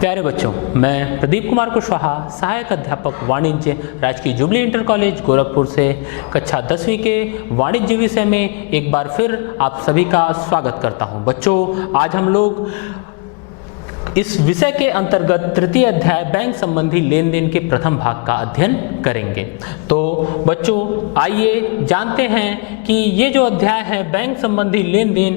प्यारे बच्चों, मैं प्रदीप कुमार कुशवाहा, सहायक अध्यापक वाणिज्य, राजकीय जुबली इंटर कॉलेज गोरखपुर से कक्षा 10वीं के वाणिज्य विषय में एक बार फिर आप सभी का स्वागत करता हूं। बच्चों, आज हम लोग इस विषय के अंतर्गत तृतीय अध्याय बैंक संबंधी लेन देन के प्रथम भाग का अध्ययन करेंगे। तो बच्चों, आइए जानते हैं कि ये जो अध्याय है बैंक संबंधी लेन देन,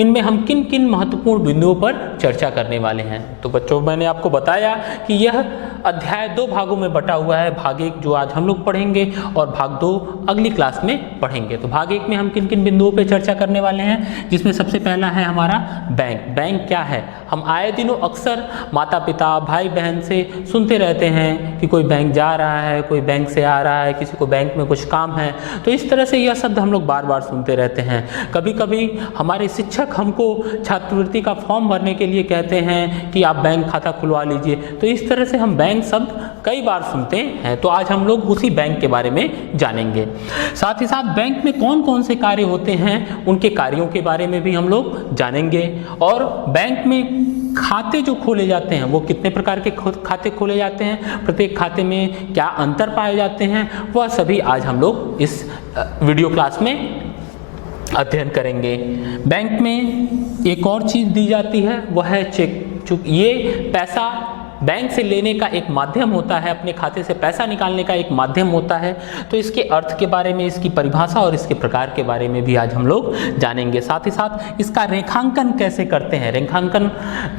इनमें हम किन किन महत्वपूर्ण बिंदुओं पर चर्चा करने वाले हैं। तो बच्चों, मैंने आपको बताया कि यह अध्याय दो भागों में बटा हुआ है। भाग एक जो आज हम लोग पढ़ेंगे और भाग दो अगली क्लास में पढ़ेंगे। तो भाग एक में हम किन किन बिंदुओं पर चर्चा करने वाले हैं, जिसमें सबसे पहला है हमारा बैंक। बैंक क्या है? हम आए दिनों अक्सर माता पिता भाई बहन से सुनते रहते हैं कि कोई बैंक जा रहा है, कोई बैंक से आ रहा है, किसी को बैंक में कुछ काम है। तो इस तरह से यह शब्द हम लोग बार बार सुनते रहते हैं। कभी कभी हमारे शिक्षक हमको छात्रवृत्ति का फॉर्म भरने के लिए कहते हैं कि आप बैंक खाता खुलवा लीजिए। तो इस तरह से हम बैंक शब्द कई बार सुनते हैं। तो आज हम लोग उसी बैंक के बारे में जानेंगे। साथ ही साथ बैंक में कौन कौन से कार्य होते हैं, उनके कार्यों के बारे में भी हम लोग जानेंगे। और बैंक में खाते जो खोले जाते हैं वो कितने प्रकार के खाते खोले जाते हैं, प्रत्येक खाते में क्या अंतर पाए जाते हैं, वह सभी आज हम लोग इस वीडियो क्लास में अध्ययन करेंगे। बैंक में एक और चीज़ दी जाती है, वह है चेक। चूँकि ये पैसा बैंक से लेने का एक माध्यम होता है, अपने खाते से पैसा निकालने का एक माध्यम होता है। तो इसके अर्थ के बारे में, इसकी परिभाषा और इसके प्रकार के बारे में भी आज हम लोग जानेंगे। साथ ही साथ इसका रेखांकन कैसे करते हैं। रेखांकन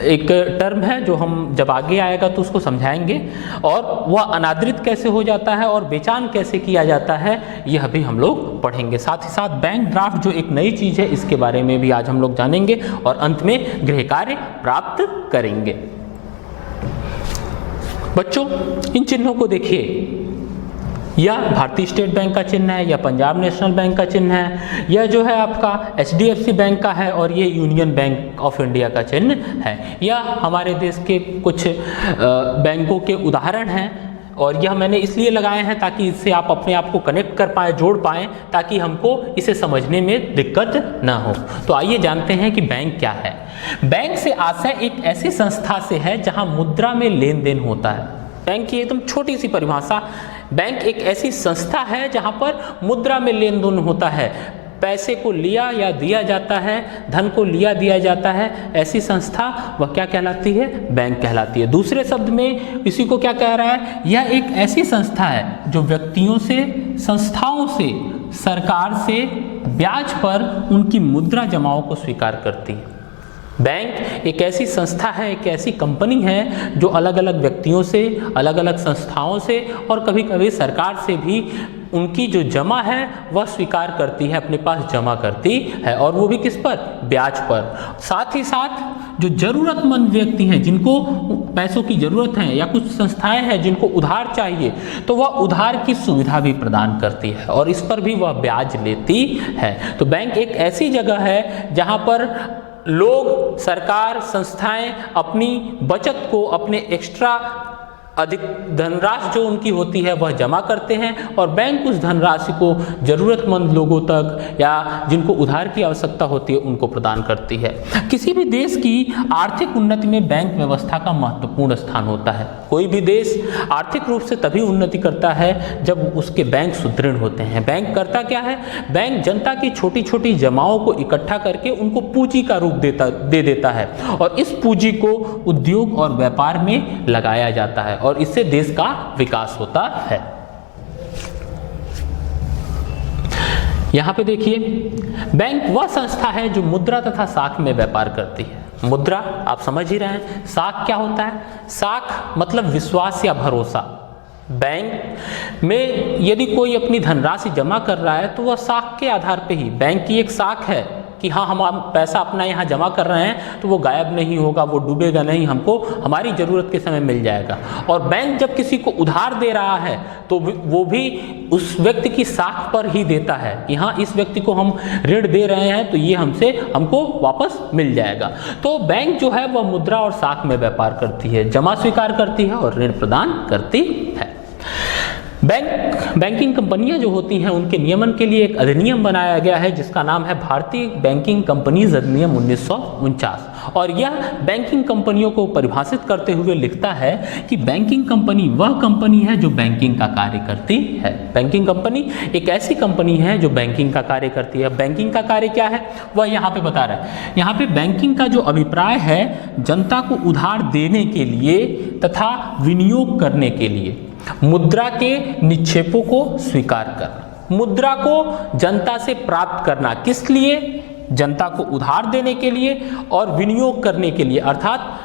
एक टर्म है जो हम जब आगे आएगा तो उसको समझाएंगे। और वह अनादृत कैसे हो जाता है और बेचान कैसे किया जाता है, यह भी हम लोग पढ़ेंगे। साथ ही साथ बैंक ड्राफ्ट जो एक नई चीज़ है, इसके बारे में भी आज हम लोग जानेंगे और अंत में गृह कार्य प्राप्त करेंगे। बच्चों, इन चिन्हों को देखिए। यह भारतीय स्टेट बैंक का चिन्ह है, यह पंजाब नेशनल बैंक का चिन्ह है, यह जो है आपका HDFC बैंक का है और ये यूनियन बैंक ऑफ इंडिया का चिन्ह है। यह हमारे देश के कुछ बैंकों के उदाहरण हैं और यह मैंने इसलिए लगाए हैं ताकि इससे आप अपने आप को कनेक्ट कर पाएँ, जोड़ पाएँ, ताकि हमको इसे समझने में दिक्कत ना हो। तो आइए जानते हैं कि बैंक क्या है। बैंक से आशय एक ऐसी संस्था से है जहां मुद्रा में लेन देन होता है। बैंक की एकदम छोटी सी परिभाषा, बैंक एक ऐसी संस्था है जहां पर मुद्रा में लेन देन होता है। पैसे को लिया या दिया जाता है, धन को लिया दिया जाता है, ऐसी संस्था वह क्या कहलाती है? बैंक कहलाती है। दूसरे शब्द में इसी को क्या कह रहा है? यह एक ऐसी संस्था है जो व्यक्तियों से, संस्थाओं से, सरकार से ब्याज पर उनकी मुद्रा जमाओं को स्वीकार करती है। बैंक एक ऐसी संस्था है, एक ऐसी कंपनी है जो अलग अलग व्यक्तियों से, अलग अलग संस्थाओं से और कभी कभी सरकार से भी उनकी जो जमा है वह स्वीकार करती है, अपने पास जमा करती है। और वो भी किस पर? ब्याज पर। साथ ही साथ जो जरूरतमंद व्यक्ति हैं, जिनको पैसों की जरूरत है, या कुछ संस्थाएं हैं जिनको उधार चाहिए, तो वह उधार की सुविधा भी प्रदान करती है और इस पर भी वह ब्याज लेती है। तो बैंक एक ऐसी जगह है जहां पर लोग, सरकार, संस्थाएं अपनी बचत को, अपने एक्स्ट्रा अधिक धनराशि जो उनकी होती है वह जमा करते हैं और बैंक उस धनराशि को जरूरतमंद लोगों तक या जिनको उधार की आवश्यकता होती है उनको प्रदान करती है। किसी भी देश की आर्थिक उन्नति में बैंक व्यवस्था का महत्वपूर्ण स्थान होता है। कोई भी देश आर्थिक रूप से तभी उन्नति करता है जब उसके बैंक सुदृढ़ होते हैं। बैंक करता क्या है? बैंक जनता की छोटी छोटी जमाओं को इकट्ठा करके उनको पूंजी का रूप दे देता है और इस पूंजी को उद्योग और व्यापार में लगाया जाता है और इससे देश का विकास होता है। यहां पे देखिए, बैंक वह संस्था है जो मुद्रा तथा साख में व्यापार करती है। मुद्रा आप समझ ही रहे हैं। साख क्या होता है? साख मतलब विश्वास या भरोसा। बैंक में यदि कोई अपनी धनराशि जमा कर रहा है तो वह साख के आधार पे ही, बैंक की एक साख है कि हाँ, हम पैसा अपना यहाँ जमा कर रहे हैं तो वो गायब नहीं होगा, वो डूबेगा नहीं, हमको हमारी ज़रूरत के समय मिल जाएगा। और बैंक जब किसी को उधार दे रहा है तो वो भी उस व्यक्ति की साख पर ही देता है कि हाँ, इस व्यक्ति को हम ऋण दे रहे हैं तो ये हमको वापस मिल जाएगा। तो बैंक जो है वह मुद्रा और साख में व्यापार करती है, जमा स्वीकार करती है और ऋण प्रदान करती है। बैंकिंग कंपनियां जो होती हैं उनके नियमन के लिए एक अधिनियम बनाया गया है जिसका नाम है भारतीय बैंकिंग कंपनीज अधिनियम 1949। और यह बैंकिंग कंपनियों को परिभाषित करते हुए लिखता है कि बैंकिंग कंपनी वह कंपनी है जो बैंकिंग का कार्य करती है। बैंकिंग कंपनी एक ऐसी कंपनी है जो बैंकिंग का कार्य करती है। बैंकिंग का कार्य क्या है वह यहाँ पे बता रहा है। यहाँ पे बैंकिंग का जो अभिप्राय है जनता को उधार देने के लिए तथा विनियोग करने के लिए मुद्रा के निक्षेपों को स्वीकार करना, मुद्रा को जनता से प्राप्त करना, किस लिए? जनता को उधार देने के लिए और विनियोग करने के लिए, अर्थात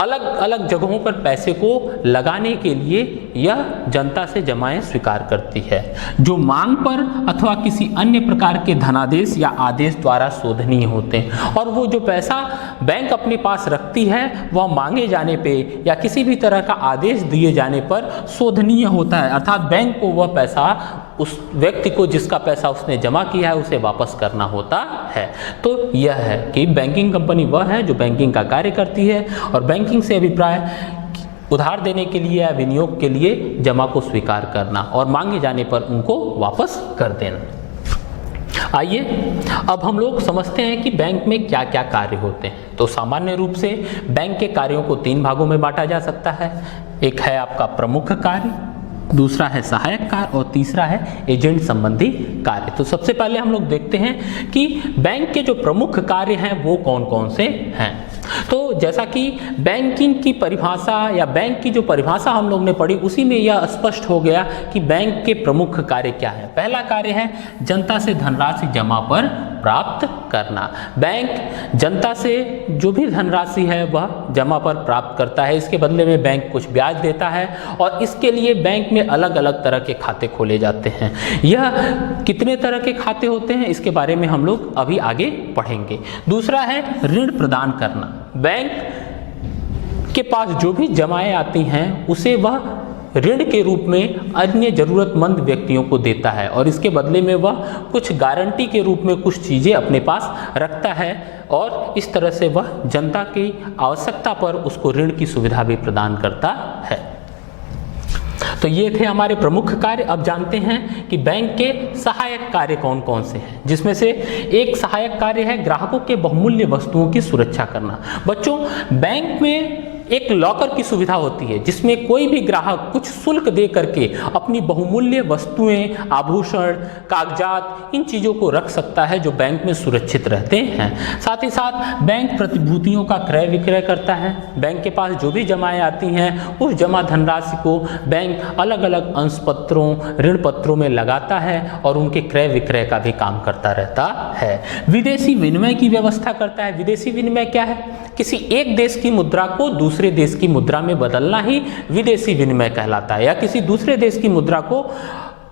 अलग अलग जगहों पर पैसे को लगाने के लिए यह जनता से जमाएं स्वीकार करती है, जो मांग पर अथवा किसी अन्य प्रकार के धनादेश या आदेश द्वारा शोधनीय होते हैं। और वो जो पैसा बैंक अपने पास रखती है वह मांगे जाने पे या किसी भी तरह का आदेश दिए जाने पर शोधनीय होता है, अर्थात बैंक को वह पैसा उस व्यक्ति को जिसका पैसा उसने जमा किया है उसे वापस करना होता है। तो यह है कि बैंकिंग कंपनी वह है जो बैंकिंग का कार्य करती है और बैंकिंग से अभिप्राय उधार देने के लिए या विनियोग के लिए जमा को स्वीकार करना और मांगे जाने पर उनको वापस कर देना। आइए अब हम लोग समझते हैं कि बैंक में क्या क्या कार्य होते हैं। तो सामान्य रूप से बैंक के कार्यों को 3 भागों में बांटा जा सकता है। एक है आपका प्रमुख कार्य, दूसरा है सहायक कार्य और तीसरा है एजेंट संबंधी कार्य। तो सबसे पहले हम लोग देखते हैं कि बैंक के जो प्रमुख कार्य हैं वो कौन कौन से हैं। तो जैसा कि बैंकिंग की परिभाषा या बैंक की जो परिभाषा हम लोग ने पढ़ी उसी में यह स्पष्ट हो गया कि बैंक के प्रमुख कार्य क्या है। पहला कार्य है जनता से धनराशि जमा पर प्राप्त करना। बैंक जनता से जो भी धनराशि है वह जमा पर प्राप्त करता है, इसके बदले में बैंक कुछ ब्याज देता है और इसके लिए बैंक में अलग अलग तरह के खाते खोले जाते हैं। यह कितने तरह के खाते होते हैं इसके बारे में हम लोग अभी आगे पढ़ेंगे। दूसरा है ऋण प्रदान करना। बैंक के पास जो भी जमाएं आती हैं उसे वह ऋण के रूप में अन्य जरूरतमंद व्यक्तियों को देता है और इसके बदले में वह कुछ गारंटी के रूप में कुछ चीज़ें अपने पास रखता है और इस तरह से वह जनता की आवश्यकता पर उसको ऋण की सुविधा भी प्रदान करता है। तो ये थे हमारे प्रमुख कार्य। अब जानते हैं कि बैंक के सहायक कार्य कौन कौन से हैं, जिसमें से एक सहायक कार्य है ग्राहकों के बहुमूल्य वस्तुओं की सुरक्षा करना। बच्चों, बैंक में एक लॉकर की सुविधा होती है जिसमें कोई भी ग्राहक कुछ शुल्क दे करके अपनी बहुमूल्य वस्तुएं, आभूषण, कागजात, इन चीज़ों को रख सकता है जो बैंक में सुरक्षित रहते हैं। साथ ही साथ बैंक प्रतिभूतियों का क्रय विक्रय करता है। बैंक के पास जो भी जमाएं आती हैं उस जमा धनराशि को बैंक अलग अलग अंश पत्रों, ऋण पत्रों में लगाता है और उनके क्रय विक्रय का भी काम करता रहता है। विदेशी विनिमय की व्यवस्था करता है। विदेशी विनिमय क्या है? किसी एक देश की मुद्रा को दूसरे देश की मुद्रा में बदलना ही विदेशी विनिमय कहलाता है, या किसी दूसरे देश की मुद्रा को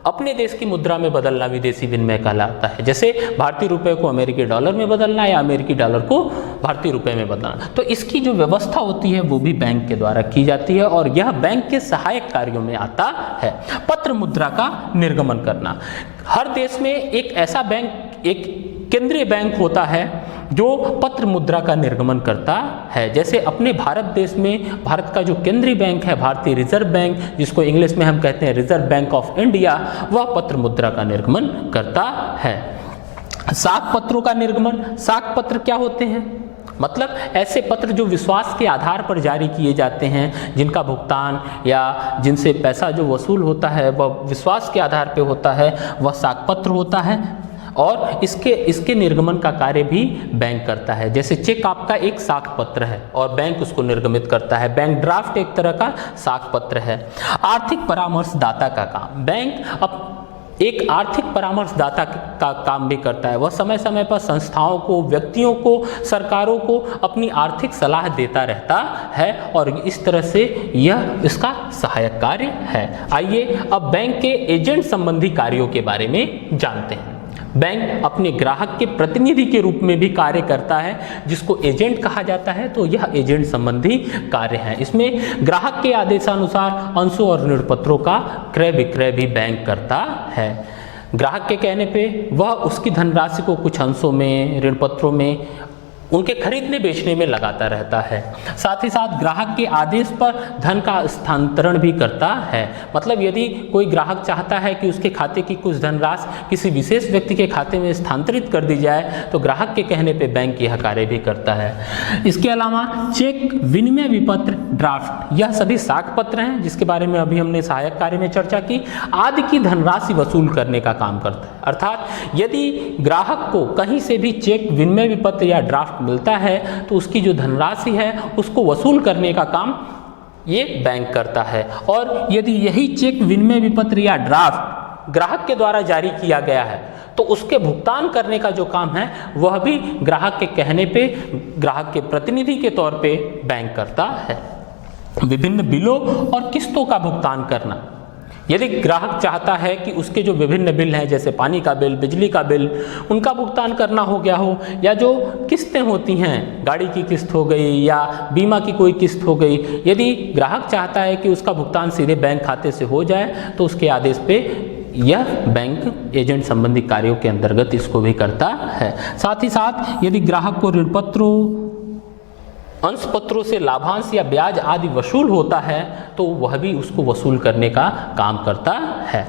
अपने देश की मुद्रा में बदलना विदेशी विनिमय कहलाता है। जैसे भारतीय रुपए को अमेरिकी डॉलर में बदलना या अमेरिकी डॉलर को भारतीय रुपए में बदलना। तो इसकी जो व्यवस्था होती है वो भी बैंक के द्वारा की जाती है और यह बैंक के सहायक कार्यों में आता है। पत्र मुद्रा का निर्गमन करना। हर देश में एक ऐसा बैंक, एक केंद्रीय बैंक होता है जो पत्र मुद्रा का निर्गमन करता है। जैसे अपने भारत देश में भारत का जो केंद्रीय बैंक है, भारतीय रिजर्व बैंक, जिसको इंग्लिश में हम कहते हैं रिजर्व बैंक ऑफ इंडिया, वह पत्र मुद्रा का निर्गमन करता है। साख पत्रों का निर्गमन। साख पत्र क्या होते हैं? मतलब ऐसे पत्र जो विश्वास के आधार पर जारी किए जाते हैं, जिनका भुगतान या जिनसे पैसा जो वसूल होता है वह विश्वास के आधार पर होता है, वह साख पत्र होता है और इसके निर्गमन का कार्य भी बैंक करता है। जैसे चेक आपका एक साख पत्र है और बैंक उसको निर्गमित करता है। बैंक ड्राफ्ट एक तरह का साख पत्र है। आर्थिक परामर्शदाता का काम। बैंक अब एक आर्थिक परामर्शदाता का काम भी करता है। वह समय समय पर संस्थाओं को, व्यक्तियों को, सरकारों को अपनी आर्थिक सलाह देता रहता है और इस तरह से यह इसका सहायक कार्य है। आइए अब बैंक के एजेंट संबंधी कार्यों के बारे में जानते हैं। बैंक अपने ग्राहक के प्रतिनिधि के रूप में भी कार्य करता है जिसको एजेंट कहा जाता है। तो यह एजेंट संबंधी कार्य है। इसमें ग्राहक के आदेशानुसार अंशों और ऋण पत्रों का क्रय विक्रय भी बैंक करता है। ग्राहक के कहने पे वह उसकी धनराशि को कुछ अंशों में, ऋण पत्रों में उनके खरीदने बेचने में लगाता रहता है। साथ ही साथ ग्राहक के आदेश पर धन का स्थानांतरण भी करता है। मतलब यदि कोई ग्राहक चाहता है कि उसके खाते की कुछ धनराशि किसी विशेष व्यक्ति के खाते में स्थानांतरित कर दी जाए तो ग्राहक के कहने पे बैंक यह कार्य भी करता है। इसके अलावा चेक, विनिमय विपत्र, ड्राफ्ट, यह सभी साख पत्र हैं जिसके बारे में अभी हमने सहायक कार्य में चर्चा की, आदि की धनराशि वसूल करने का काम करता है। अर्थात यदि ग्राहक को कहीं से भी चेक, विनिमय विपत्र या ड्राफ्ट मिलता है तो उसकी जो धनराशि है उसको वसूल करने का काम ये बैंक करता है। और यदि यही चेक, विनिमय विपत्र या ड्राफ्ट ग्राहक के द्वारा जारी किया गया है तो उसके भुगतान करने का जो काम है वह भी ग्राहक के कहने पे, ग्राहक के प्रतिनिधि के तौर पे बैंक करता है। विभिन्न बिलों और किस्तों का भुगतान करना, यदि ग्राहक चाहता है कि उसके जो विभिन्न बिल हैं जैसे पानी का बिल, बिजली का बिल, उनका भुगतान करना हो गया हो, या जो किस्तें होती हैं, गाड़ी की किस्त हो गई या बीमा की कोई किस्त हो गई, यदि ग्राहक चाहता है कि उसका भुगतान सीधे बैंक खाते से हो जाए तो उसके आदेश पे यह बैंक एजेंट संबंधी कार्यों के अंतर्गत इसको भी करता है। साथ ही साथ यदि ग्राहक को ऋण पत्रों, अंश पत्रों से लाभांश या ब्याज आदि वसूल होता है तो वह भी उसको वसूल करने का काम करता है।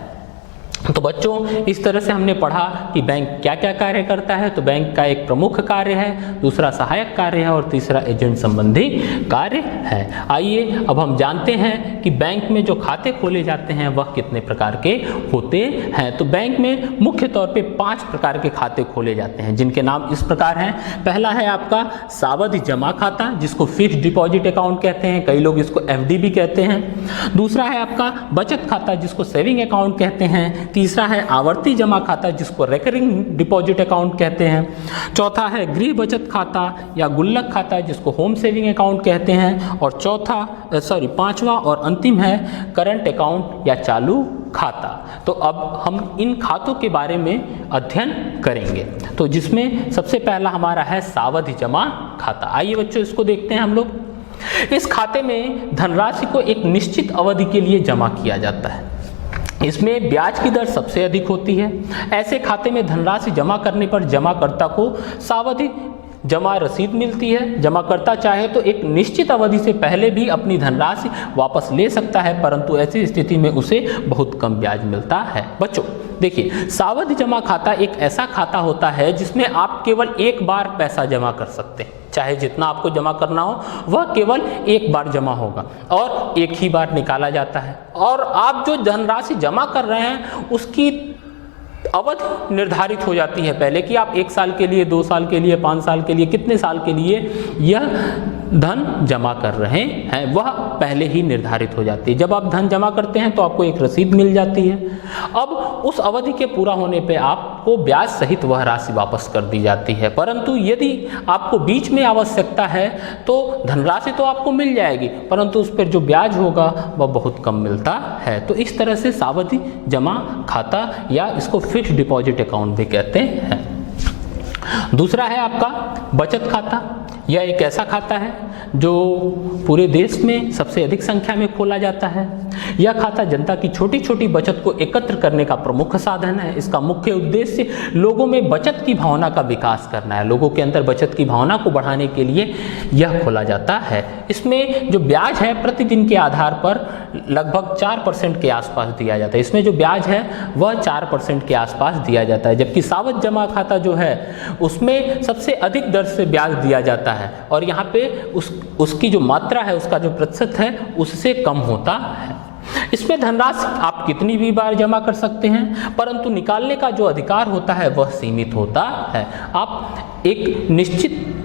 तो बच्चों, इस तरह से हमने पढ़ा कि बैंक क्या क्या कार्य करता है। तो बैंक का एक प्रमुख कार्य है, दूसरा सहायक कार्य है और तीसरा एजेंट संबंधी कार्य है। आइए अब हम जानते हैं कि बैंक में जो खाते खोले जाते हैं वह कितने प्रकार के होते हैं। तो बैंक में मुख्य तौर पे 5 प्रकार के खाते खोले जाते हैं जिनके नाम इस प्रकार हैं। पहला है आपका सावधि जमा खाता जिसको फिक्स्ड डिपॉजिट अकाउंट कहते हैं, कई लोग इसको एफडी भी कहते हैं। दूसरा है आपका बचत खाता जिसको सेविंग अकाउंट कहते हैं। तीसरा है आवर्ती जमा खाता जिसको रिकरिंग डिपॉजिट अकाउंट कहते हैं। चौथा है गृह बचत खाता या गुल्लक खाता जिसको होम सेविंग अकाउंट कहते हैं। और पांचवा और अंतिम है करंट अकाउंट या चालू खाता। तो अब हम इन खातों के बारे में अध्ययन करेंगे। तो जिसमें सबसे पहला हमारा है सावधि जमा खाता। आइए बच्चों इसको देखते हैं हम लोग। इस खाते में धनराशि को एक निश्चित अवधि के लिए जमा किया जाता है। इसमें ब्याज की दर सबसे अधिक होती है। ऐसे खाते में धनराशि जमा करने पर जमाकर्ता को सावधि जमा रसीद मिलती है। जमाकर्ता चाहे तो एक निश्चित अवधि से पहले भी अपनी धनराशि वापस ले सकता है, परंतु ऐसी स्थिति में उसे बहुत कम ब्याज मिलता है। बच्चों देखिए, सावधि जमा खाता एक ऐसा खाता होता है जिसमें आप केवल एक बार पैसा जमा कर सकते हैं। चाहे जितना आपको जमा करना हो वह केवल एक बार जमा होगा और एक ही बार निकाला जाता है। और आप जो धनराशि जमा कर रहे हैं उसकी अवधि निर्धारित हो जाती है पहले कि आप 1 साल के लिए, 2 साल के लिए, 5 साल के लिए, कितने साल के लिए यह धन जमा कर रहे हैं वह पहले ही निर्धारित हो जाती है। जब आप धन जमा करते हैं तो आपको एक रसीद मिल जाती है। अब उस अवधि के पूरा होने पे आपको ब्याज सहित वह राशि वापस कर दी जाती है। परंतु यदि आपको बीच में आवश्यकता है तो धनराशि तो आपको मिल जाएगी, परंतु उस पर जो ब्याज होगा वह बहुत कम मिलता है। तो इस तरह से सावधि जमा खाता या इसको फिक्स्ड डिपॉजिट अकाउंट भी कहते हैं। दूसरा है आपका बचत खाता। यह एक ऐसा खाता है जो पूरे देश में सबसे अधिक संख्या में खोला जाता है। यह खाता जनता की छोटी छोटी बचत को एकत्र करने का प्रमुख साधन है। इसका मुख्य उद्देश्य लोगों में बचत की भावना का विकास करना है। लोगों के अंदर बचत की भावना को बढ़ाने के लिए यह खोला जाता है। इसमें जो ब्याज है प्रतिदिन के आधार पर लगभग 4% के आसपास दिया जाता है। इसमें जो ब्याज है वह 4% के आसपास दिया जाता है, जबकि सावधि जमा खाता जो है उसमें सबसे अधिक दर से ब्याज दिया जाता है और यहाँ पे उसकी जो मात्रा है, उसका जो प्रतिशत है उससे कम होता है। इसमें धनराशि आप कितनी भी बार जमा कर सकते हैं, परंतु निकालने का जो अधिकार होता है वह सीमित होता है। आप एक निश्चित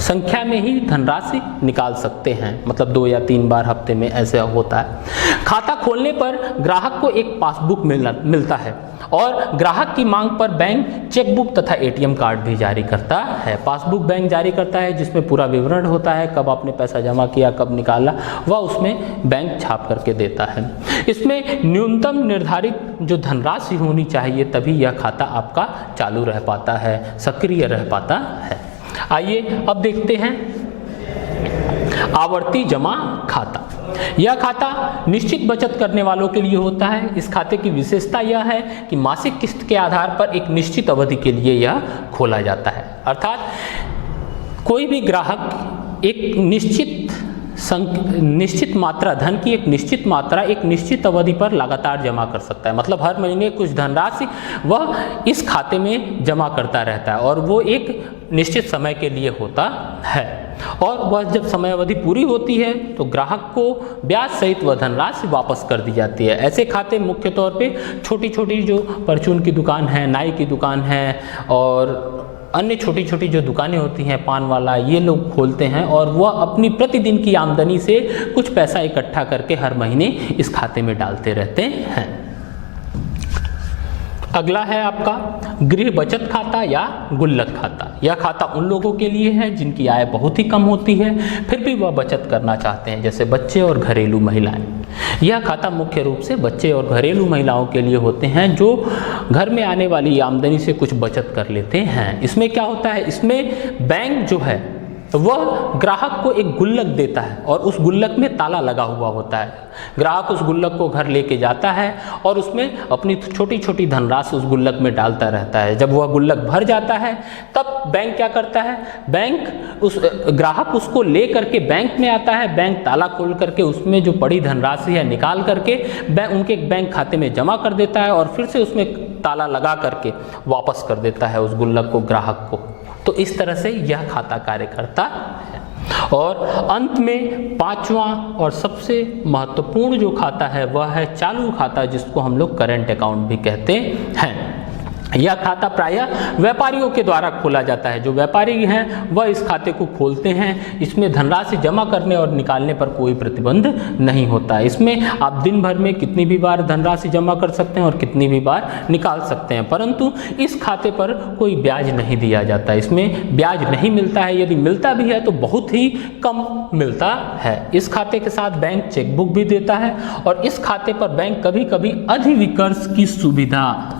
संख्या में ही धनराशि निकाल सकते हैं, मतलब 2 या 3 बार हफ्ते में ऐसा होता है। खाता खोलने पर ग्राहक को एक पासबुक मिलता है और ग्राहक की मांग पर बैंक चेकबुक तथा एटीएम कार्ड भी जारी करता है। पासबुक बैंक जारी करता है जिसमें पूरा विवरण होता है, कब आपने पैसा जमा किया, कब निकाला, वह उसमें बैंक छाप करके देता है। इसमें न्यूनतम निर्धारित जो धनराशि होनी चाहिए तभी यह खाता आपका चालू रह पाता है, सक्रिय रह पाता है। आइए अब देखते हैं आवर्ती जमा खाता। यह खाता निश्चित बचत करने वालों के लिए होता है। इस खाते की विशेषता यह है कि मासिक किस्त के आधार पर एक निश्चित अवधि के लिए यह खोला जाता है। अर्थात कोई भी ग्राहक एक निश्चित मात्रा धन की एक निश्चित अवधि पर लगातार जमा कर सकता है। मतलब हर महीने कुछ धनराशि वह इस खाते में जमा करता रहता है और वो एक निश्चित समय के लिए होता है, और वह जब समय अवधि पूरी होती है तो ग्राहक को ब्याज सहित वह धनराशि वापस कर दी जाती है। ऐसे खाते मुख्य तौर पे छोटी छोटी जो परचून की दुकान है, नाई की दुकान है और अन्य छोटी छोटी जो दुकानें होती हैं, पान वाला, ये लोग खोलते हैं और वह अपनी प्रतिदिन की आमदनी से कुछ पैसा इकट्ठा करके हर महीने इस खाते में डालते रहते हैं। अगला है आपका गृह बचत खाता या गुल्लक खाता। यह खाता उन लोगों के लिए है जिनकी आय बहुत ही कम होती है, फिर भी वह बचत करना चाहते हैं, जैसे बच्चे और घरेलू महिलाएं। यह खाता मुख्य रूप से बच्चे और घरेलू महिलाओं के लिए होते हैं जो घर में आने वाली आमदनी से कुछ बचत कर लेते हैं। इसमें क्या होता है, इसमें बैंक जो है वह ग्राहक को एक गुल्लक देता है और उस गुल्लक में ताला लगा हुआ होता है। ग्राहक उस गुल्लक को घर लेके जाता है और उसमें अपनी छोटी छोटी धनराशि उस गुल्लक में डालता रहता है। जब वह गुल्लक भर जाता है तब बैंक क्या करता है, ग्राहक उसको ले करके बैंक में आता है। बैंक ताला खोल करके उसमें जो पड़ी धनराशि है निकाल करके उनके बैंक खाते में जमा कर देता है और फिर से उसमें ताला लगा करके वापस कर देता है उस गुल्लक को ग्राहक को। तो इस तरह से यह खाता कार्य करता है। और अंत में पांचवा और सबसे महत्वपूर्ण जो खाता है वह है चालू खाता, जिसको हम लोग करेंट अकाउंट भी कहते हैं। यह खाता प्रायः व्यापारियों के द्वारा खोला जाता है। जो व्यापारी हैं वह इस खाते को खोलते हैं। इसमें धनराशि जमा करने और निकालने पर कोई प्रतिबंध नहीं होता है। इसमें आप दिन भर में कितनी भी बार धनराशि जमा कर सकते हैं और कितनी भी बार निकाल सकते हैं, परंतु इस खाते पर कोई ब्याज नहीं दिया जाता। इसमें ब्याज नहीं मिलता है, यदि मिलता भी है तो बहुत ही कम मिलता है। इस खाते के साथ बैंक चेकबुक भी देता है और इस खाते पर बैंक कभी कभी अधिविकर्ष की सुविधा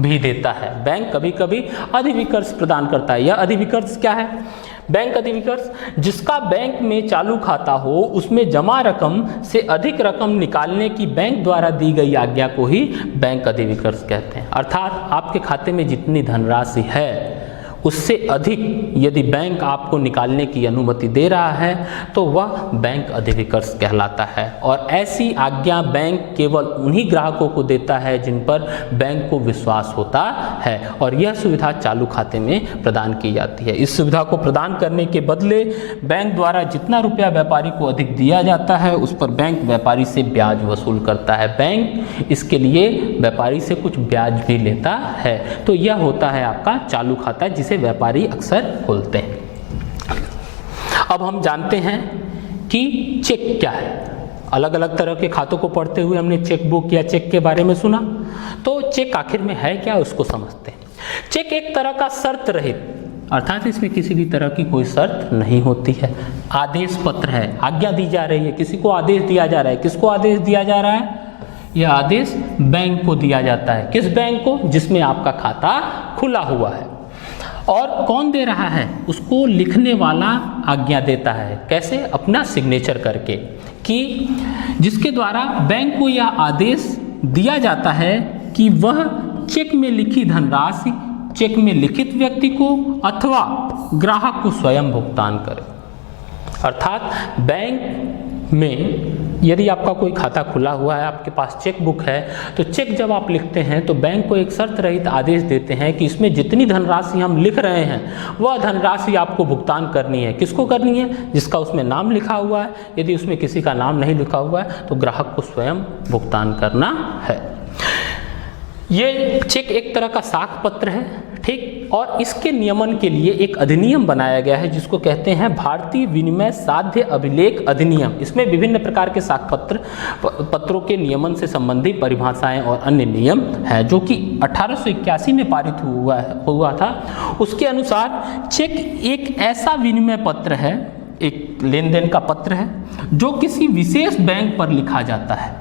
भी देता है। बैंक कभी कभी अधिविकर्ष प्रदान करता है। यह अधिविकर्ष क्या है? बैंक अधिविकर्ष, जिसका बैंक में चालू खाता हो उसमें जमा रकम से अधिक रकम निकालने की बैंक द्वारा दी गई आज्ञा को ही बैंक अधिविकर्ष कहते हैं। अर्थात आपके खाते में जितनी धनराशि है उससे अधिक यदि बैंक आपको निकालने की अनुमति दे रहा है तो वह बैंक अधिविकर्ष कहलाता है। और ऐसी आज्ञा बैंक केवल उन्हीं ग्राहकों को देता है जिन पर बैंक को विश्वास होता है, और यह सुविधा चालू खाते में प्रदान की जाती है। इस सुविधा को प्रदान करने के बदले बैंक द्वारा जितना रुपया व्यापारी को अधिक दिया जाता है उस पर बैंक व्यापारी से ब्याज वसूल करता है। बैंक इसके लिए व्यापारी से कुछ ब्याज भी लेता है। तो यह होता है आपका चालू खाता, जिसे व्यापारी अक्सर खोलते हैं। अब हम जानते हैं कि चेक क्या है। अलग अलग तरह के खातों को पढ़ते हुए हमने चेक बुक या चेक के बारे में सुना, तो चेक आखिर में है क्या उसको समझते हैं। चेक एक तरह का शर्त रहित, अर्थात इसमें किसी भी तरह की कोई शर्त नहीं होती है, आदेश पत्र है, आज्ञा दी जा रही है, किसी को आदेश दिया जा रहा है। किसको आदेश दिया जा रहा है? यह आदेश बैंक को दिया जाता है। किस बैंक को? जिसमें आपका खाता खुला हुआ है। और कौन दे रहा है? उसको लिखने वाला आज्ञा देता है। कैसे? अपना सिग्नेचर करके, कि जिसके द्वारा बैंक को यह आदेश दिया जाता है कि वह चेक में लिखी धनराशि चेक में लिखित व्यक्ति को अथवा ग्राहक को स्वयं भुगतान करे। अर्थात बैंक में यदि आपका कोई खाता खुला हुआ है, आपके पास चेक बुक है, तो चेक जब आप लिखते हैं तो बैंक को एक शर्त रहित आदेश देते हैं कि इसमें जितनी धनराशि हम लिख रहे हैं वह धनराशि आपको भुगतान करनी है। किसको करनी है? जिसका उसमें नाम लिखा हुआ है। यदि उसमें किसी का नाम नहीं लिखा हुआ है तो ग्राहक को स्वयं भुगतान करना है। ये चेक एक तरह का साख पत्र है, ठीक। और इसके नियमन के लिए एक अधिनियम बनाया गया है जिसको कहते हैं भारतीय विनिमय साध्य अभिलेख अधिनियम। इसमें विभिन्न प्रकार के साख पत्रों के नियमन से संबंधित परिभाषाएं और अन्य नियम हैं, जो कि 1881 में पारित हुआ था। उसके अनुसार चेक एक ऐसा विनिमय पत्र है, एक लेन देन का पत्र है, जो किसी विशेष बैंक पर लिखा जाता है।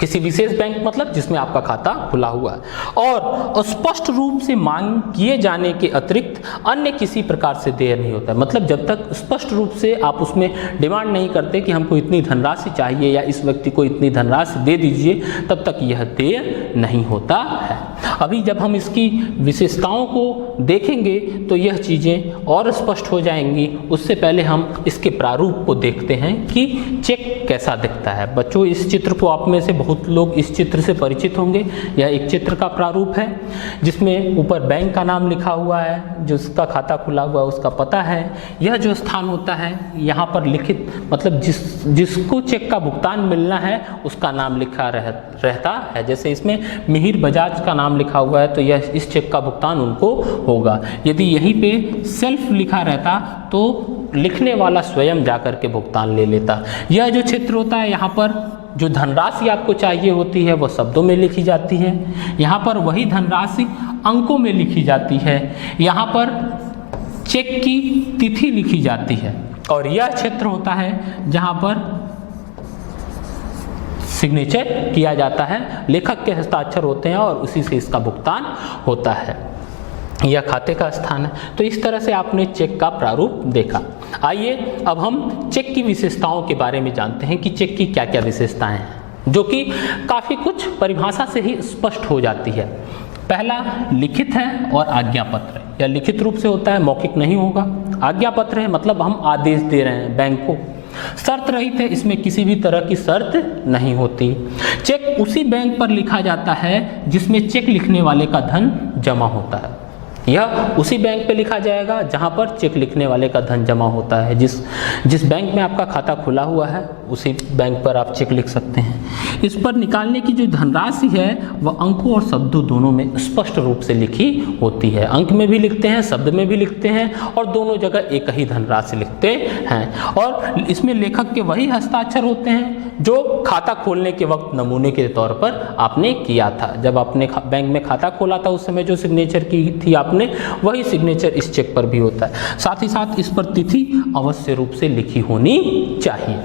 किसी विशेष बैंक मतलब जिसमें आपका खाता खुला हुआ है, और स्पष्ट रूप से मांग किए जाने के अतिरिक्त अन्य किसी प्रकार से देय नहीं होता है। मतलब जब तक स्पष्ट रूप से आप उसमें डिमांड नहीं करते कि हमको इतनी धनराशि चाहिए या इस व्यक्ति को इतनी धनराशि दे दीजिए, तब तक यह देय नहीं होता है। अभी जब हम इसकी विशेषताओं को देखेंगे तो यह चीज़ें और स्पष्ट हो जाएंगी। उससे पहले हम इसके प्रारूप को देखते हैं कि चेक कैसा दिखता है। बच्चों, इस चित्र को आप में से बहुत लोग इस चित्र से परिचित होंगे। यह एक चित्र का प्रारूप है जिसमें ऊपर बैंक का नाम लिखा हुआ है, जिसका खाता खुला हुआ है उसका पता है। यह जो स्थान होता है यहाँ पर लिखित मतलब जिसको चेक का भुगतान मिलना है उसका नाम लिखा रहता है। जैसे इसमें मिहिर बजाज का नाम लिखा हुआ है तो यह इस चेक का भुगतान उनको होगा। यदि यहीं पे सेल्फ लिखा रहता तो लिखने वाला स्वयं जाकर के भुगतान ले लेता। यह जो क्षेत्र होता है यहाँ पर जो धनराशि आपको चाहिए होती है वह शब्दों में लिखी जाती है, यहाँ पर वही धनराशि अंकों में लिखी जाती है, यहाँ पर चेक की तिथि लिखी जाती है, और यह क्षेत्र होता है जहाँ पर सिग्नेचर किया जाता है, लेखक के हस्ताक्षर होते हैं और उसी से इसका भुगतान होता है। यह खाते का स्थान है। तो इस तरह से आपने चेक का प्रारूप देखा। आइए अब हम चेक की विशेषताओं के बारे में जानते हैं कि चेक की क्या क्या विशेषताएं हैं, जो कि काफ़ी कुछ परिभाषा से ही स्पष्ट हो जाती है। पहला लिखित है और आज्ञा पत्र। यह लिखित रूप से होता है, मौखिक नहीं होगा। आज्ञा पत्र है मतलब हम आदेश दे रहे हैं बैंक को। शर्त रहित है, इसमें किसी भी तरह की शर्त नहीं होती। चेक उसी बैंक पर लिखा जाता है जिसमें चेक लिखने वाले का धन जमा होता है। यह उसी बैंक पे लिखा जाएगा जहां पर चेक लिखने वाले का धन जमा होता है। जिस बैंक में आपका खाता खुला हुआ है उसी बैंक पर आप चेक लिख सकते हैं। इस पर निकालने की जो धनराशि है वह अंकों और शब्दों दोनों में स्पष्ट रूप से लिखी होती है। अंक में भी लिखते हैं, शब्द में भी लिखते हैं, और दोनों जगह एक ही धनराशि लिखते हैं। और इसमें लेखक के वही हस्ताक्षर होते हैं जो खाता खोलने के वक्त नमूने के तौर पर आपने किया था। जब आपने बैंक में खाता खोला था उस समय जो सिग्नेचर की थी आपने, वही सिग्नेचर इस चेक पर भी होता है। साथ ही साथ इस पर तिथि अवश्य रूप से लिखी होनी चाहिए।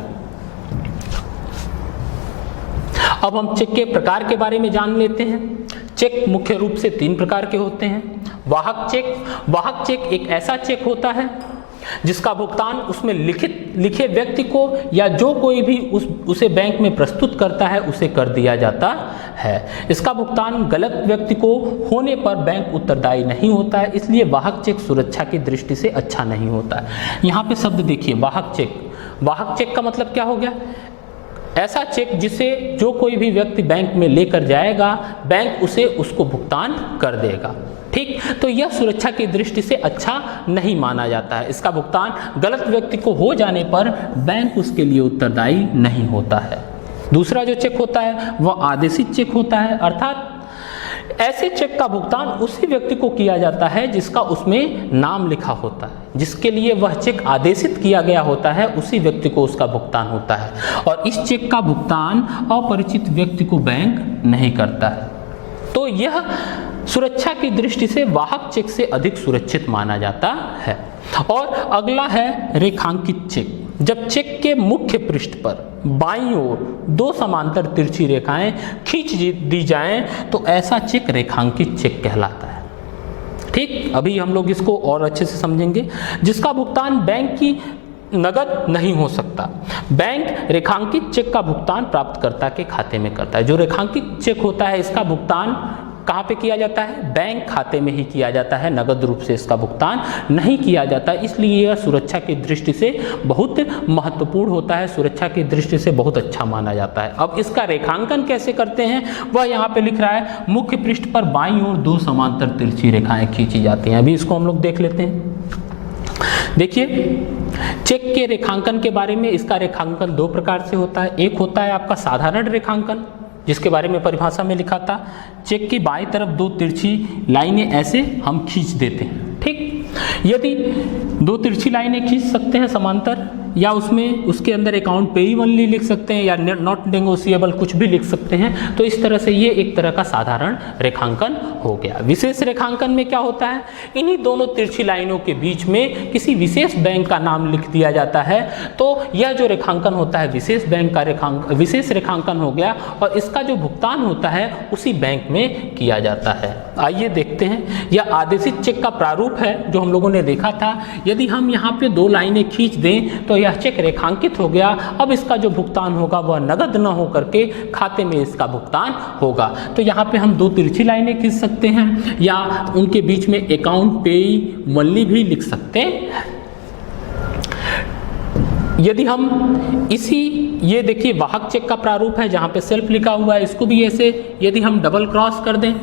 अब हम चेक के प्रकार के बारे में जान लेते हैं। चेक मुख्य रूप से 3 प्रकार के होते हैं। वाहक चेक एक ऐसा चेक होता है जिसका भुगतान उसमें लिखे व्यक्ति को या जो कोई भी उसे बैंक में प्रस्तुत करता है उसे कर दिया जाता है। इसका भुगतान गलत व्यक्ति को होने पर बैंक उत्तरदायी नहीं होता है, इसलिए वाहक चेक सुरक्षा की दृष्टि से अच्छा नहीं होता है। यहाँ पे शब्द देखिए, वाहक चेक। वाहक चेक का मतलब क्या हो गया? ऐसा चेक जिसे जो कोई भी व्यक्ति बैंक में लेकर जाएगा, बैंक उसको भुगतान कर देगा। ठीक, तो यह सुरक्षा की दृष्टि से अच्छा नहीं माना जाता है। इसका भुगतान गलत व्यक्ति को हो जाने पर बैंक उसके लिए उत्तरदायी नहीं होता है। दूसरा जो चेक होता है वह आदेशित चेक होता है, अर्थात ऐसे चेक का भुगतान उसी व्यक्ति को किया जाता है जिसका उसमें नाम लिखा होता है, जिसके लिए वह चेक आदेशित किया गया होता है, उसी व्यक्ति को उसका भुगतान होता है। और इस चेक का भुगतान अपरिचित व्यक्ति को बैंक नहीं करता है। तो यह सुरक्षा की दृष्टि से वाहक चेक से अधिक सुरक्षित माना जाता है। और अगला है रेखांकित चेक। जब चेक के मुख्य पृष्ठ पर बाईं ओर 2 समांतर तिरछी रेखाएं खींच दी जाएं तो ऐसा चेक रेखांकित चेक कहलाता है। ठीक, अभी हम लोग इसको और अच्छे से समझेंगे। जिसका भुगतान बैंक की नगद नहीं हो सकता, बैंक रेखांकित चेक का भुगतान प्राप्तकर्ता के खाते में करता है। जो रेखांकित चेक होता है इसका भुगतान कहाँ पे किया जाता है? बैंक खाते में ही किया जाता है, नगद रूप से इसका भुगतान नहीं किया जाता। इसलिए यह सुरक्षा की दृष्टि से बहुत महत्वपूर्ण होता है, सुरक्षा की दृष्टि से बहुत अच्छा माना जाता है। अब इसका रेखांकन कैसे करते हैं वह यहाँ पे लिख रहा है। मुख्य पृष्ठ पर बाईं ओर 2 समांतर तिरछी रेखाएं खींची जाती हैं। अभी इसको हम लोग देख लेते हैं। देखिए, चेक के रेखांकन के बारे में, इसका रेखांकन 2 प्रकार से होता है। एक होता है आपका साधारण रेखांकन, जिसके बारे में परिभाषा में लिखा था। चेक की बाईं तरफ 2 तिरछी लाइनें ऐसे हम खींच देते हैं। ठीक, यदि दो तिरछी लाइनें खींच सकते हैं समांतर, या उसमें उसके अंदर अकाउंट पेई ओनली लिख सकते हैं, या नॉट नेगोशिएबल कुछ भी लिख सकते हैं। तो इस तरह से ये एक तरह का साधारण रेखांकन हो गया। विशेष रेखांकन में क्या होता है, इन्हीं दोनों तिरछी लाइनों के बीच में किसी विशेष बैंक का नाम लिख दिया जाता है। तो यह जो रेखांकन होता है विशेष बैंक का विशेष रेखांकन हो गया, और इसका जो भुगतान होता है उसी बैंक में किया जाता है। आइए देखते हैं, यह आदेशित चेक का प्रारूप है जो हम लोगों ने देखा था। यदि हम यहाँ पे दो लाइनें खींच दें तो यह चेक रेखांकित हो गया। अब इसका जो भुगतान होगा वह नगद न हो करके खाते में इसका भुगतान होगा। तो यहाँ पे हम दो तिरछी लाइनें खींच सकते हैं, या उनके बीच में अकाउंट पेई ओनली भी लिख सकते हैं। यदि हम ये देखिए वाहक चेक का प्रारूप है जहाँ पे सेल्फ लिखा हुआ है, इसको भी ऐसे यदि हम डबल क्रॉस कर दें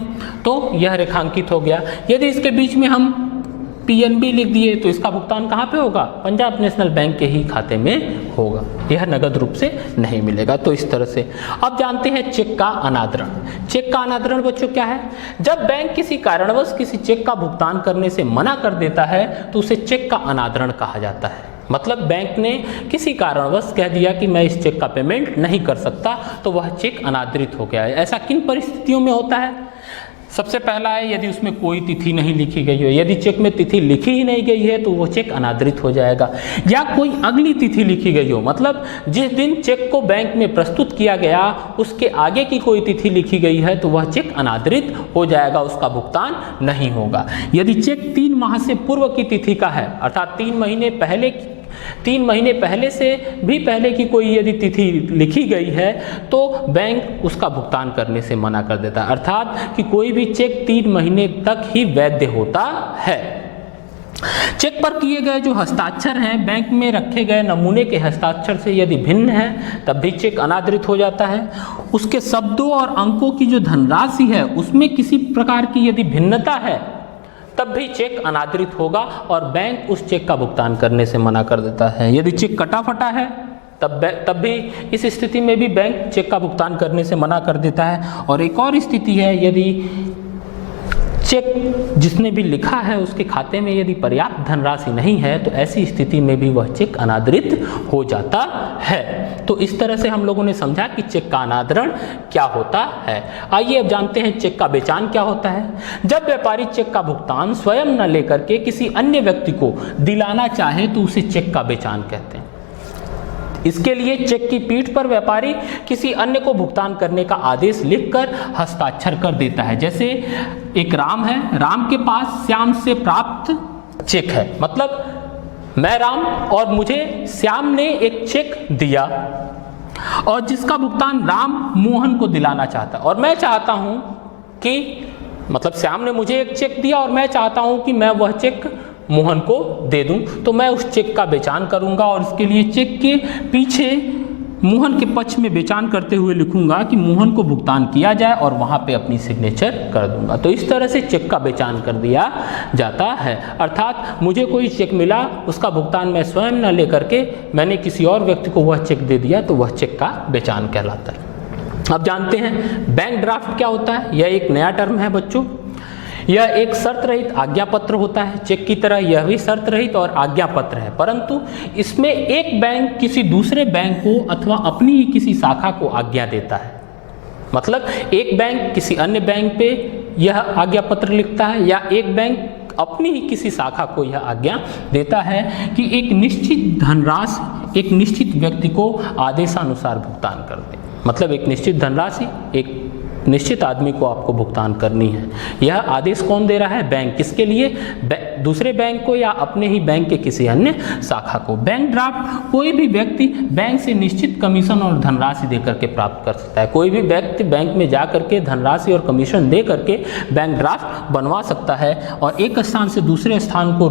तो यह रेखांकित हो गया। यदि इसके बीच में हम पीएनबी लिख दिए तो इसका भुगतान कहाँ पे होगा, पंजाब नेशनल बैंक के ही खाते में होगा, यह नगद रूप से नहीं मिलेगा। तो इस तरह से अब जानते हैं चेक का अनादरण। चेक का अनादरण बच्चों क्या है, जब बैंक किसी कारणवश किसी चेक का भुगतान करने से मना कर देता है तो उसे चेक का अनादरण कहा जाता है। मतलब बैंक ने किसी कारणवश कह दिया कि मैं इस चेक का पेमेंट नहीं कर सकता, तो वह चेक अनादरित हो गया है। ऐसा किन परिस्थितियों में होता है, सबसे पहला है यदि उसमें कोई तिथि नहीं लिखी गई हो। यदि चेक में तिथि लिखी ही नहीं गई है तो वो चेक अनादरित हो जाएगा। या कोई अगली तिथि लिखी गई हो, मतलब जिस दिन चेक को बैंक में प्रस्तुत किया गया उसके आगे की कोई तिथि लिखी गई है तो वह चेक अनादरित हो जाएगा, उसका भुगतान नहीं होगा। यदि चेक 3 माह से पूर्व की तिथि का है, अर्थात 3 महीने पहले से भी पहले की कोई यदि तिथि लिखी गई है तो बैंक उसका भुगतान करने से मना कर देता है। अर्थात कि कोई भी चेक 3 महीने तक ही वैध होता है। चेक पर किए गए जो हस्ताक्षर हैं बैंक में रखे गए नमूने के हस्ताक्षर से यदि भिन्न है तब भी चेक अनादरित हो जाता है। उसके शब्दों और अंकों की जो धनराशि है उसमें किसी प्रकार की यदि भिन्नता है तब भी चेक अनादरित होगा और बैंक उस चेक का भुगतान करने से मना कर देता है। यदि चेक कटा फटा है तब भी इस स्थिति में भी बैंक चेक का भुगतान करने से मना कर देता है। और एक और स्थिति है, यदि चेक जिसने भी लिखा है उसके खाते में यदि पर्याप्त धनराशि नहीं है तो ऐसी स्थिति में भी वह चेक अनादरित हो जाता है। तो इस तरह से हम लोगों ने समझा कि चेक का अनादरण क्या होता है। आइए अब जानते हैं चेक का बेचान क्या होता है। जब व्यापारी चेक का भुगतान स्वयं न लेकर के किसी अन्य व्यक्ति को दिलाना चाहे तो उसे चेक का बेचान कहते हैं। इसके लिए चेक की पीठ पर व्यापारी किसी अन्य को भुगतान करने का आदेश लिखकर हस्ताक्षर कर देता है। जैसे एक राम है, राम के पास श्याम से प्राप्त चेक है, मतलब मैं राम और मुझे श्याम ने एक चेक दिया और जिसका भुगतान राम मोहन को दिलाना चाहता है, और मैं चाहता हूं कि मतलब श्याम ने मुझे एक चेक दिया और मैं चाहता हूं कि मैं वह चेक मोहन को दे दूं, तो मैं उस चेक का बेचान करूंगा और इसके लिए चेक के पीछे मोहन के पक्ष में बेचान करते हुए लिखूंगा कि मोहन को भुगतान किया जाए और वहां पे अपनी सिग्नेचर कर दूंगा। तो इस तरह से चेक का बेचान कर दिया जाता है। अर्थात मुझे कोई चेक मिला, उसका भुगतान मैं स्वयं न लेकर के मैंने किसी और व्यक्ति को वह चेक दे दिया, तो वह चेक का बेचान कहलाता है। अब जानते हैं बैंक ड्राफ्ट क्या होता है। यह एक नया टर्म है बच्चों। यह एक शर्त रहित आज्ञा पत्र होता है। चेक की तरह यह भी शर्त रहित और आज्ञा पत्र है, परंतु इसमें एक बैंक किसी दूसरे बैंक को अथवा अपनी ही किसी शाखा को आज्ञा देता है। मतलब एक बैंक किसी अन्य बैंक पे यह आज्ञा पत्र लिखता है या एक बैंक अपनी ही किसी शाखा को यह आज्ञा देता है कि एक निश्चित धनराशि एक निश्चित व्यक्ति को आदेशानुसार भुगतान कर दे। मतलब एक निश्चित धनराशि एक निश्चित आदमी को आपको भुगतान करनी है। यह आदेश कौन दे रहा है? बैंक। किसके लिए? दूसरे बैंक को या अपने ही बैंक के किसी अन्य शाखा को। बैंक ड्राफ्ट कोई भी व्यक्ति बैंक से निश्चित कमीशन और धनराशि देकर के प्राप्त कर सकता है। कोई भी व्यक्ति बैंक में जा करके धनराशि और कमीशन दे करके बैंक ड्राफ्ट बनवा सकता है और एक स्थान से दूसरे स्थान को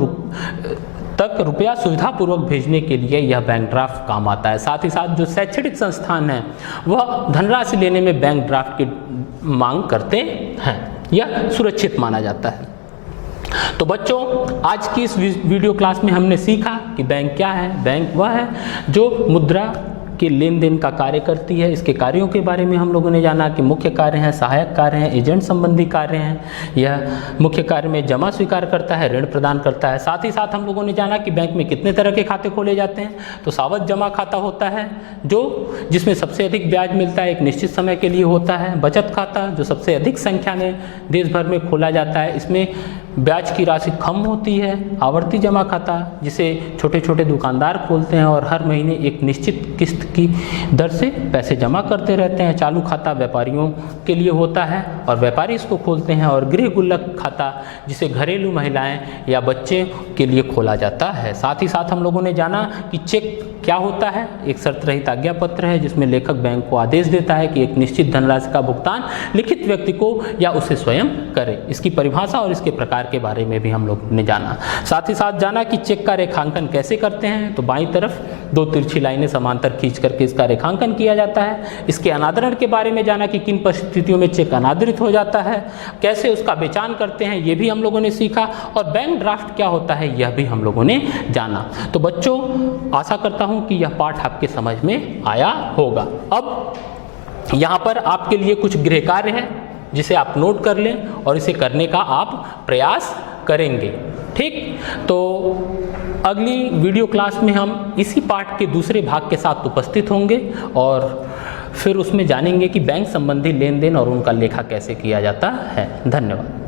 तक रुपया सुविधापूर्वक भेजने के लिए यह बैंक ड्राफ्ट काम आता है। साथ ही साथ जो शैक्षणिक संस्थान हैं वह धनराशि लेने में बैंक ड्राफ्ट की मांग करते हैं। यह सुरक्षित माना जाता है। तो बच्चों, आज की इस वीडियो क्लास में हमने सीखा कि बैंक क्या है। बैंक वह है जो मुद्रा के लेन देन का कार्य करती है। इसके कार्यों के बारे में हम लोगों ने जाना कि मुख्य कार्य हैं, सहायक कार्य हैं, एजेंट संबंधी कार्य हैं। यह मुख्य कार्य में जमा स्वीकार करता है, ऋण प्रदान करता है। साथ ही साथ हम लोगों ने जाना कि बैंक में कितने तरह के खाते खोले जाते हैं। तो सावधि जमा खाता होता है जिसमें सबसे अधिक ब्याज मिलता है, एक निश्चित समय के लिए होता है। बचत खाता जो सबसे अधिक संख्या में देश भर में खोला जाता है, इसमें ब्याज की राशि कम होती है। आवर्ती जमा खाता जिसे छोटे छोटे दुकानदार खोलते हैं और हर महीने एक निश्चित किस्त की दर से पैसे जमा करते रहते हैं। चालू खाता व्यापारियों के लिए होता है और व्यापारी इसको खोलते हैं। और गृह गुल्लक खाता जिसे घरेलू महिलाएं या बच्चे के लिए खोला जाता है। साथ ही साथ हम लोगों ने जाना कि चेक क्या होता है। एक शर्त रहित आज्ञा पत्र है जिसमें लेखक बैंक को आदेश देता है कि एक निश्चित धनराशि का भुगतान लिखित व्यक्ति को या उसे स्वयं करे। इसकी परिभाषा और इसके प्रकार के बारे में भी हम लोग ने जाना। साथ ही साथ जाना कि चेक का रेखांकन कैसे करते हैं। तो बाईं तरफ 2 तिरछी लाइनें समांतर खींच करके इसका रेखांकन किया जाता है। इसके अनादरण के बारे में जाना कि किन परिस्थितियों में चेक अनादरित हो जाता है, कैसे उसका बेचान करते हैं, ये भी हम लोगों ने सीखा। और बैंक ड्राफ्ट क्या होता है यह भी हम लोगों ने जाना। तो बच्चों, आशा करता हूं कि यह पाठ आपके समझ में आया होगा। अब यहाँ पर आपके लिए कुछ गृह कार्य है जिसे आप नोट कर लें और इसे करने का आप प्रयास करेंगे। ठीक, तो अगली वीडियो क्लास में हम इसी पाठ के दूसरे भाग के साथ उपस्थित होंगे और फिर उसमें जानेंगे कि बैंक संबंधी लेन देन और उनका लेखा कैसे किया जाता है। धन्यवाद।